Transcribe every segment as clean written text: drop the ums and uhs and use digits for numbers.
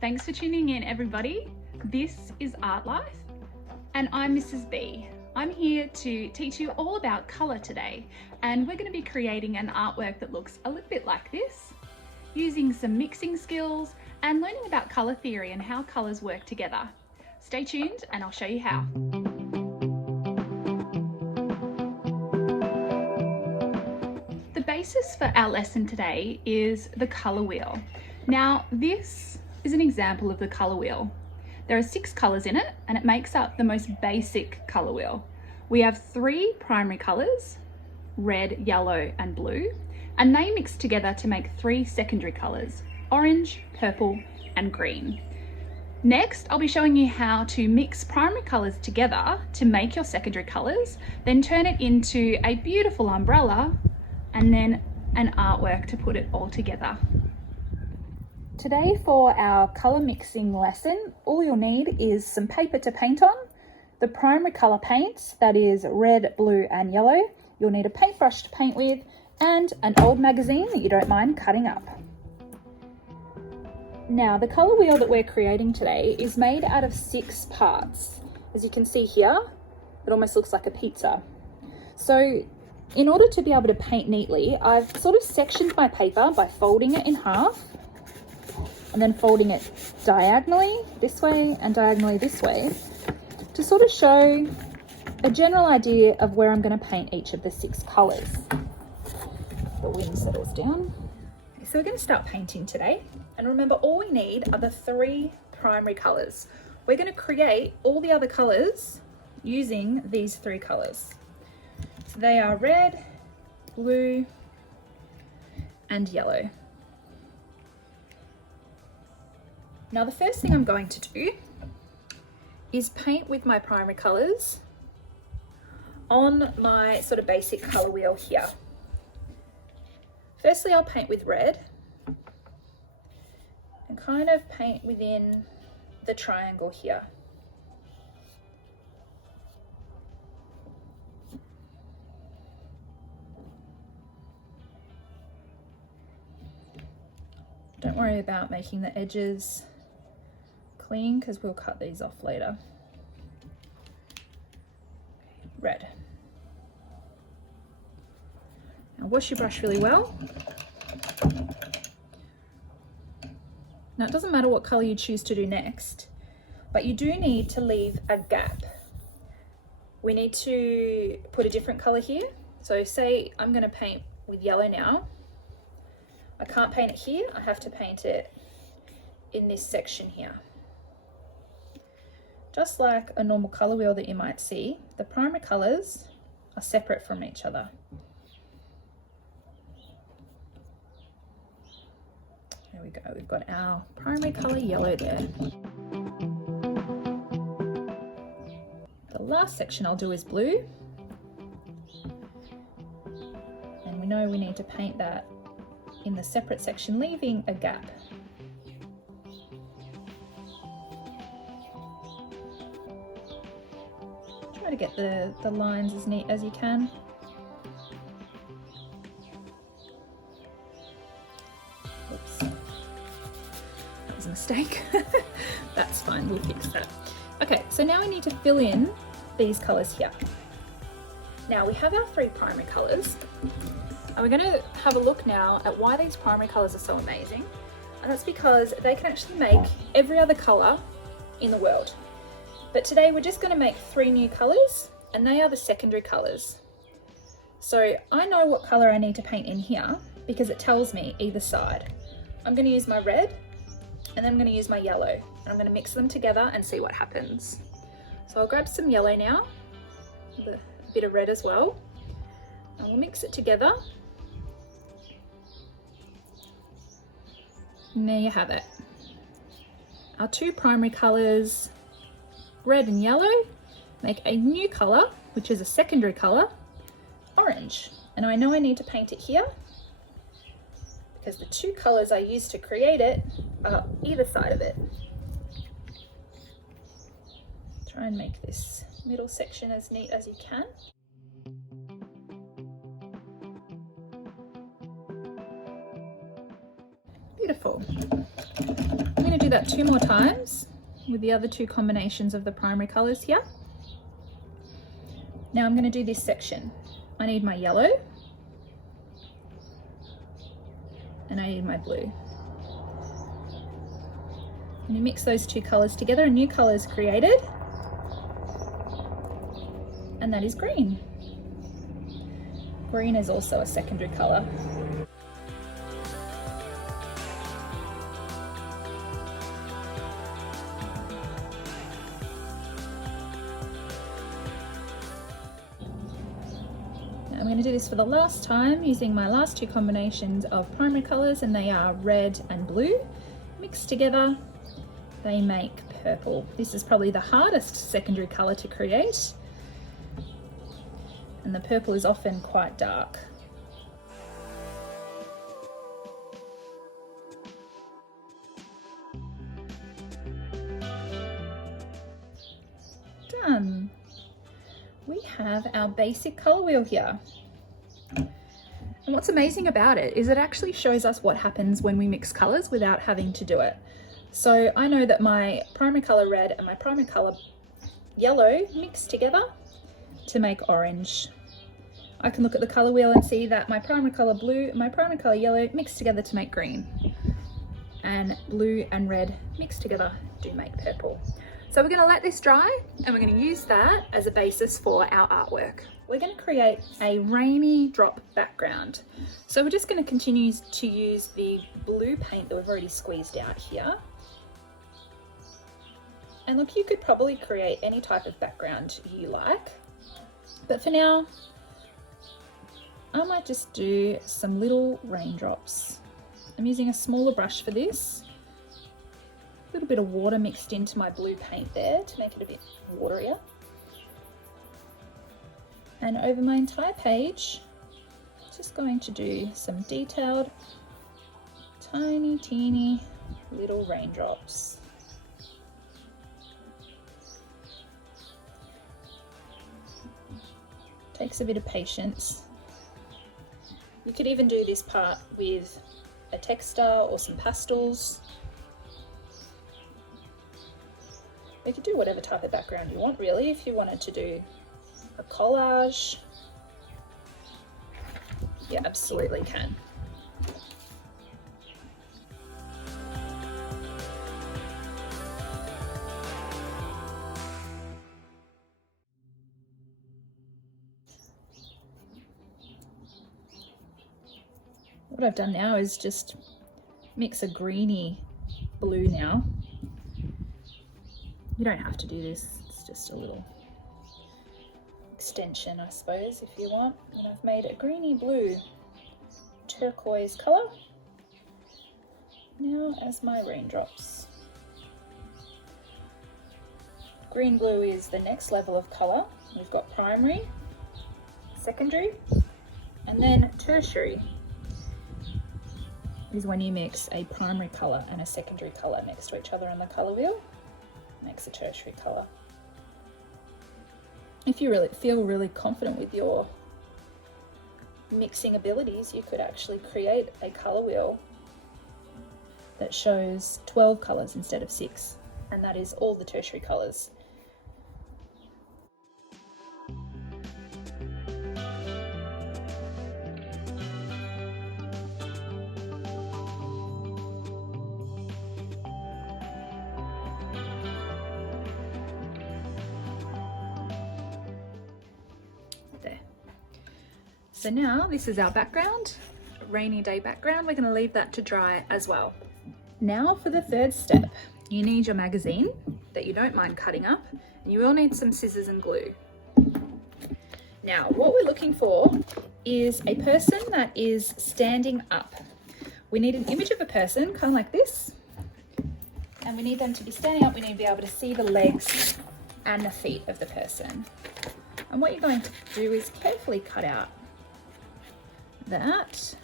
Thanks for tuning in, everybody. This is Art Life, and I'm Mrs. B. I'm here to teach you all about colour today, and we're going to be creating an artwork that looks a little bit like this, using some mixing skills and learning about colour theory and how colours work together. Stay tuned and I'll show you how. The basis for our lesson today is the colour wheel. Now, this is an example of the colour wheel. There are 6 colours in it, and it makes up the most basic colour wheel. We have 3 primary colours, red, yellow and blue, and they mix together to make 3 secondary colours, orange, purple and green. Next, I'll be showing you how to mix primary colours together to make your secondary colours, then turn it into a beautiful umbrella, and then an artwork to put it all together. Today for our colour mixing lesson, all you'll need is some paper to paint on, the primary colour paints, that is red, blue and yellow. You'll need a paintbrush to paint with, and an old magazine that you don't mind cutting up. Now, the colour wheel that we're creating today is made out of 6 parts. As you can see here, it almost looks like a pizza. So in order to be able to paint neatly, I've sort of sectioned my paper by folding it in half and then folding it diagonally this way and diagonally this way to sort of show a general idea of where I'm going to paint each of the 6 colours. The wind settles down. So we're going to start painting today, and remember, all we need are the 3 primary colours. We're going to create all the other colours using these 3 colours. So they are red, blue and yellow. Now the first thing I'm going to do is paint with my primary colours on my sort of basic colour wheel here. Firstly, I'll paint with red and kind of paint within the triangle here. Don't worry about making the edges clean because we'll cut these off later. Red. Now wash your brush really well. Now it doesn't matter what colour you choose to do next, but you do need to leave a gap. We need to put a different colour here. So say I'm going to paint with yellow now. I can't paint it here, I have to paint it in this section here. Just like a normal colour wheel that you might see, the primary colours are separate from each other. There we go, we've got our primary colour yellow there. The last section I'll do is blue. And we know we need to paint that in the separate section, leaving a gap. Try to get the lines as neat as you can. Oops, that was a mistake. That's fine, we'll fix that. Okay, so now we need to fill in these colours here. Now we have our 3 primary colours, and we're going to have a look now at why these primary colours are so amazing. And that's because they can actually make every other colour in the world. But today we're just going to make 3 new colours, and they are the secondary colours. So I know what colour I need to paint in here because it tells me either side. I'm going to use my red, and then I'm going to use my yellow, and I'm going to mix them together and see what happens. So I'll grab some yellow now, with a bit of red as well, and we'll mix it together. And there you have it. Our 2 primary colours, red and yellow, make a new colour, which is a secondary colour, orange. And I know I need to paint it here because the 2 colours I used to create it are either side of it. Try and make this middle section as neat as you can. Beautiful. I'm going to do do that 2 more times with the other 2 combinations of the primary colours here. Now I'm going to do this section. I need my yellow and I need my blue. And you mix those 2 colours together, a new colour is created, and that is green. Green is also a secondary colour. I'm going to do this for the last time using my last 2 combinations of primary colours, and they are red and blue. Mixed together, they make purple. This is probably the hardest secondary colour to create, and the purple is often quite dark. Done. We have our basic colour wheel here. And what's amazing about it is it actually shows us what happens when we mix colours without having to do it. So I know that my primary colour red and my primary colour yellow mix together to make orange. I can look at the colour wheel and see that my primary colour blue and my primary colour yellow mix together to make green. And blue and red mixed together do make purple. So we're going to let this dry and we're going to use that as a basis for our artwork. We're going to create a rainy drop background. So we're just going to continue to use the blue paint that we've already squeezed out here. And look, you could probably create any type of background you like, but for now, I might just do some little raindrops. I'm using a smaller brush for this. A little bit of water mixed into my blue paint there to make it a bit waterier. And over my entire page, just going to do some detailed, tiny, teeny little raindrops. Takes a bit of patience. You could even do this part with a texture or some pastels. You could do whatever type of background you want, really. If you wanted to do a collage, you absolutely can. What I've done now is just mix a greeny blue now. You don't have to do this, it's just a little extension, I suppose, if you want. And I've made a greeny blue turquoise colour now as my raindrops. Green blue is the next level of colour. We've got primary, secondary, and then tertiary is when you mix a primary colour and a secondary colour next to each other on the colour wheel. Makes a tertiary colour. If you feel really confident with your mixing abilities, you could actually create a colour wheel that shows 12 colours instead of 6, and that is all the tertiary colours. So now this is our background, a rainy day background. We're going to leave that to dry as well. Now for the third step, you need your magazine that you don't mind cutting up, and you will need some scissors and glue. Now what we're looking for is a person that is standing up. We need an image of a person, kind of like this, and we need them to be standing up. We need to be able to see the legs and the feet of the person. And what you're going to do is carefully cut out that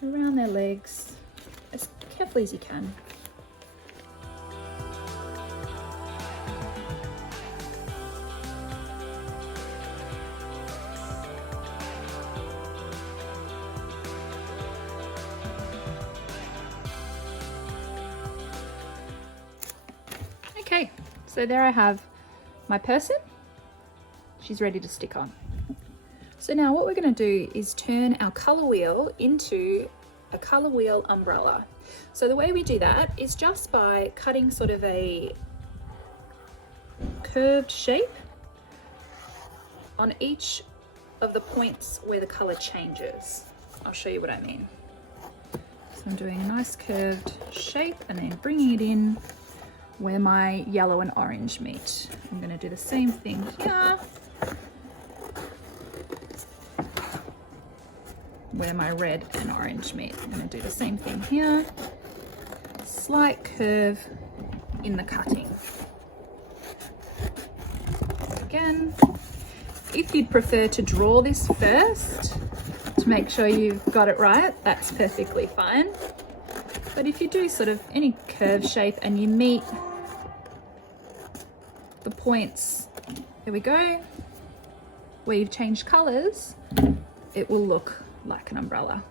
around their legs as carefully as you can. So there I have my person. She's ready to stick on. So now what we're going to do is turn our colour wheel into a colour wheel umbrella. So the way we do that is just by cutting sort of a curved shape on each of the points where the colour changes. I'll show you what I mean. So I'm doing a nice curved shape and then bringing it in where my yellow and orange meet. I'm going to do the same thing here, where my red and orange meet. I'm going to do the same thing here. Slight curve in the cutting. Again, if you'd prefer to draw this first to make sure you've got it right, that's perfectly fine. But if you do sort of any curve shape and you meet the points, there we go, where you've changed colours, it will look like an umbrella.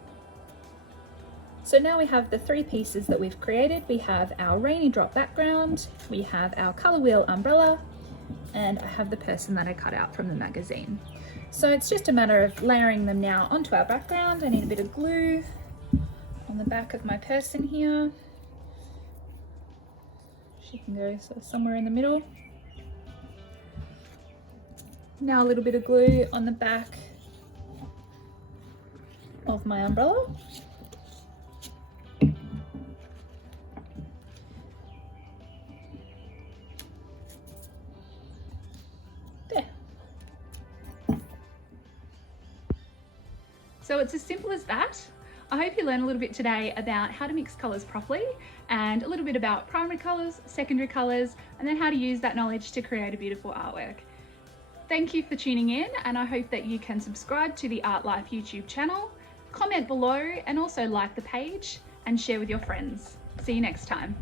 So now we have the three pieces that we've created. We have our rainy drop background, we have our colour wheel umbrella, and I have the person that I cut out from the magazine. So it's just a matter of layering them now onto our background. I need a bit of glue on the back of my person here. She can go sort of somewhere in the middle. Now a little bit of glue on the back of my umbrella. There. So it's as simple as that. I hope you learned a little bit today about how to mix colours properly and a little bit about primary colours, secondary colours, and then how to use that knowledge to create a beautiful artwork. Thank you for tuning in, and I hope that you can subscribe to the Artlife YouTube channel, comment below, and also like the page and share with your friends. See you next time.